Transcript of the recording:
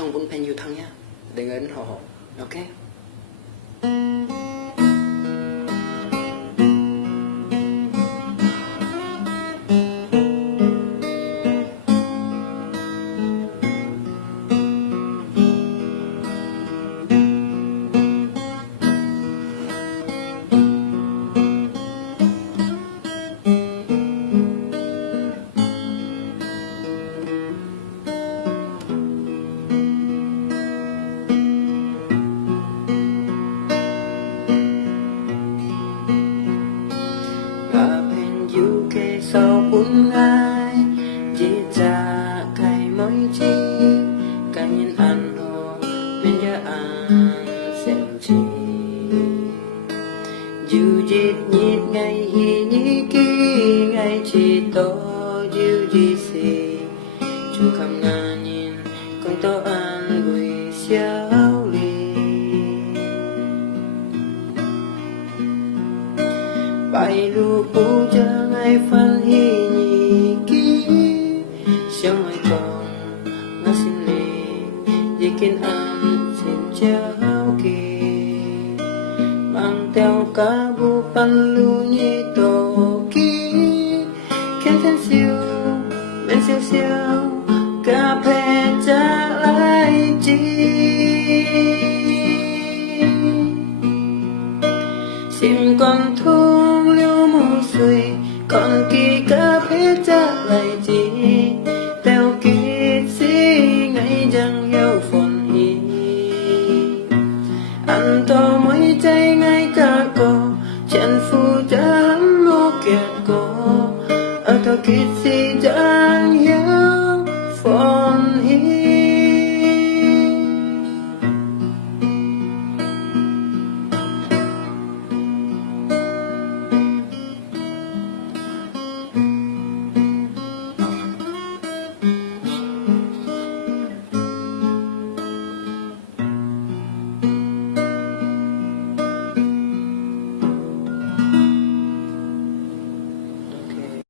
trong vốn pen yêu thăng nhá để người họ ok. Sau cuốn ai chỉ ra cái mối chi cái nhìn ăn hồ nên nhớ ăn xem chi dù dịp nhịp ngày hi nhĩ ký ngày chỉ to dù gì xì chú cầm ngà nhìn con to ăn bùi xéo lì bài lu cũ cho ngày phân hi nhị ký sống ai còn ngã xin lì vì kiên ăn xin cháu kỳ mang theo cá bu pan lu nhị tổ ký khen thân siêu bên siêu siêu cà phê trả lại chi xin con thương liêu mù suy còn kỳ cà phê trả lại chi theo kỳ si ngày chẳng